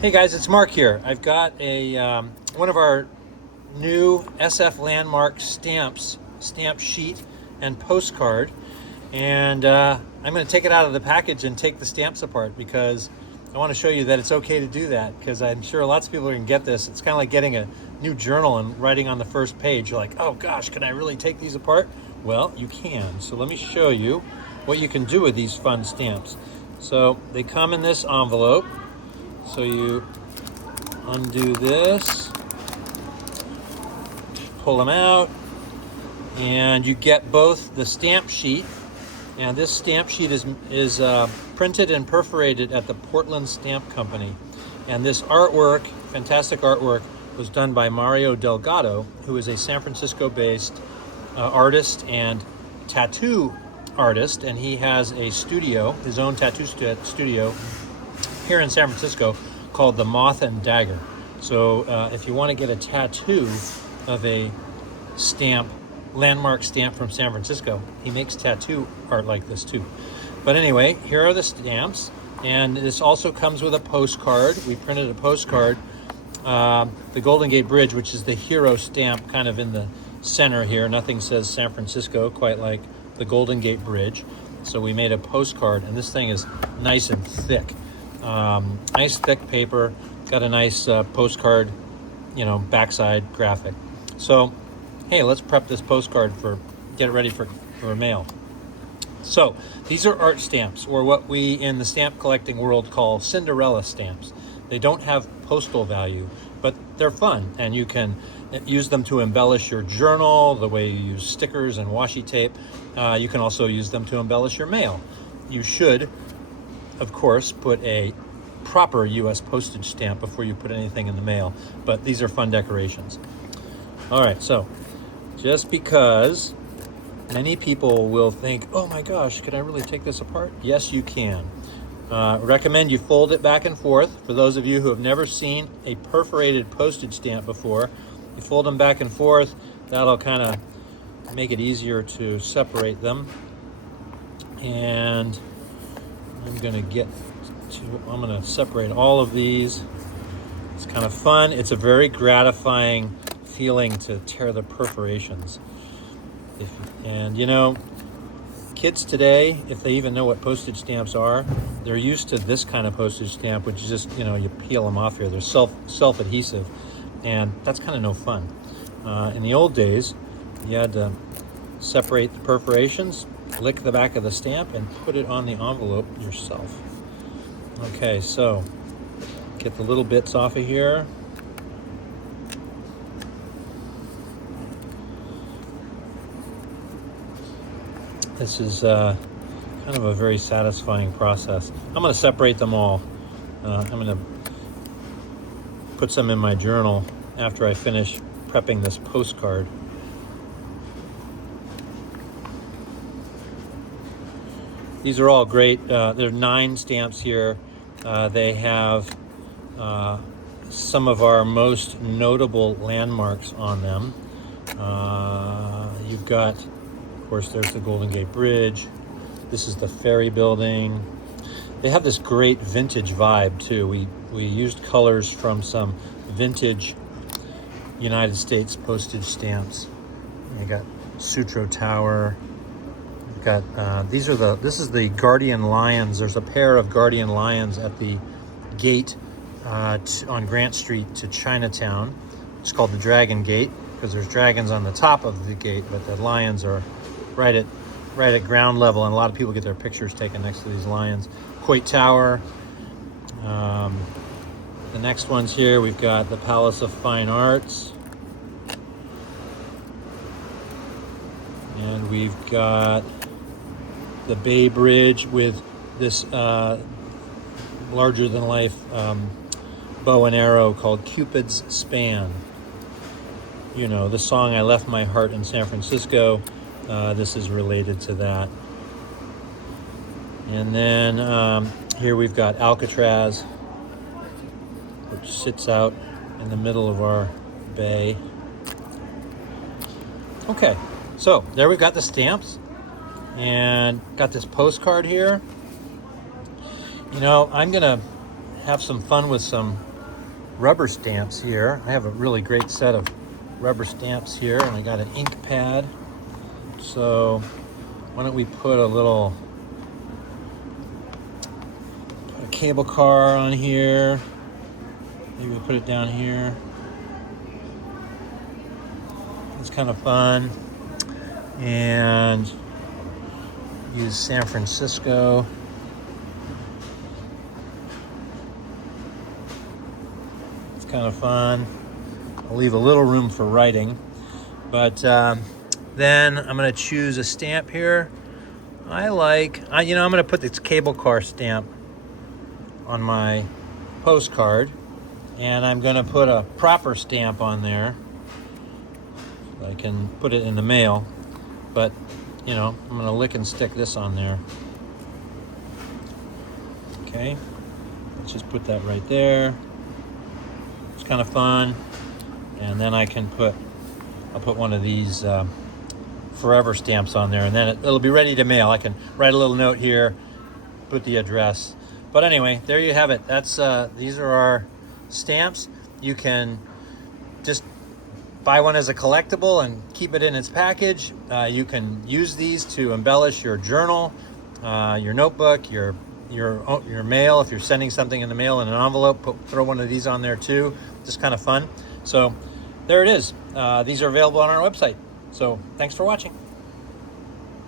Hey guys, it's Mark here. I've got a one of our new SF Landmark stamp sheet and postcard, and I'm going to take it out of the package and take the stamps apart because I want to show you that it's okay to do that, because I'm sure lots of people are going to get this. It's kind of like getting a new journal and writing on the first page. You're like, oh gosh, can I really take these apart? Well, you can. So let me show you what you can do with these fun stamps. So they come in this envelope. So you undo this, pull them out, and you get both the stamp sheet, and this stamp sheet is printed and perforated at the Portland Stamp Company. And this artwork, fantastic artwork, was done by Mario Delgado, who is a San Francisco-based artist and tattoo artist, and he has a studio, his own tattoo studio, here in San Francisco called the Moth and Dagger. So if you want to get a tattoo of a landmark stamp from San Francisco, he makes tattoo art like this too. But anyway, here are the stamps, and this also comes with a postcard. We printed a postcard, the Golden Gate Bridge, which is the hero stamp kind of in the center here. Nothing says San Francisco quite like the Golden Gate Bridge. So we made a postcard, and this thing is nice and thick. Nice thick paper, got a nice postcard, backside graphic. So, hey, let's prep this postcard get it ready for mail. So, these are art stamps, or what we in the stamp collecting world call Cinderella stamps. They don't have postal value, but they're fun, and you can use them to embellish your journal the way you use stickers and washi tape. You can also use them to embellish your mail. You should, of course, put a proper U.S. postage stamp before you put anything in the mail, but these are fun decorations. All right, so just because many people will think, oh my gosh, could I really take this apart? Yes, you can. Recommend you fold it back and forth. For those of you who have never seen a perforated postage stamp before, you fold them back and forth. That'll kind of make it easier to separate them. And I'm going to separate all of these. It's kind of fun. It's a very gratifying feeling to tear the perforations. Kids today, if they even know what postage stamps are, they're used to this kind of postage stamp, which is just, you peel them off here. They're self-adhesive, and that's kind of no fun. In the old days, you had to separate the perforations, lick the back of the stamp, and put it on the envelope yourself. Okay, so get the little bits off of here. This is kind of a very satisfying process. I'm going to separate them all. I'm going to put some in my journal after I finish prepping this postcard. These are all great. There are 9 stamps here. They have some of our most notable landmarks on them. You've got, of course, there's the Golden Gate Bridge. This is the Ferry Building. They have this great vintage vibe too. We used colors from some vintage United States postage stamps. You got Sutro Tower. You've got this is the Guardian Lions. There's a pair of Guardian Lions at the gate on Grant Street to Chinatown. It's called the Dragon Gate because there's dragons on the top of the gate, but the lions are right at ground level, and a lot of people get their pictures taken next to these lions. Coit Tower. The next ones here, we've got the Palace of Fine Arts. And we've got the Bay Bridge with this larger-than-life bow and arrow called Cupid's Span. The song I Left My Heart in San Francisco. This is related to that. And then here we've got Alcatraz, which sits out in the middle of our bay. Okay, so there we've got the stamps and got this postcard here. I'm gonna have some fun with some rubber stamps here. I have a really great set of rubber stamps here, and I got an ink pad. So why don't we put a cable car on here. Maybe we'll put it down here. It's kind of fun. And use San Francisco. It's kind of fun. I'll leave a little room for writing. But then I'm going to choose a stamp here. I'm going to put this cable car stamp on my postcard. And I'm going to put a proper stamp on there. So I can put it in the mail. But, I'm going to lick and stick this on there. Okay. Let's just put that right there. It's kind of fun. And then I'll put one of these forever stamps on there, and then it'll be ready to mail. I can write a little note here, put the address. But anyway, there you have it. That's these are our stamps. You can just buy one as a collectible and keep it in its package. You can use these to embellish your journal, your notebook, your mail. If you're sending something in the mail in an envelope, throw one of these on there too. Just kind of fun. So there it is. These are available on our website. So thanks for watching.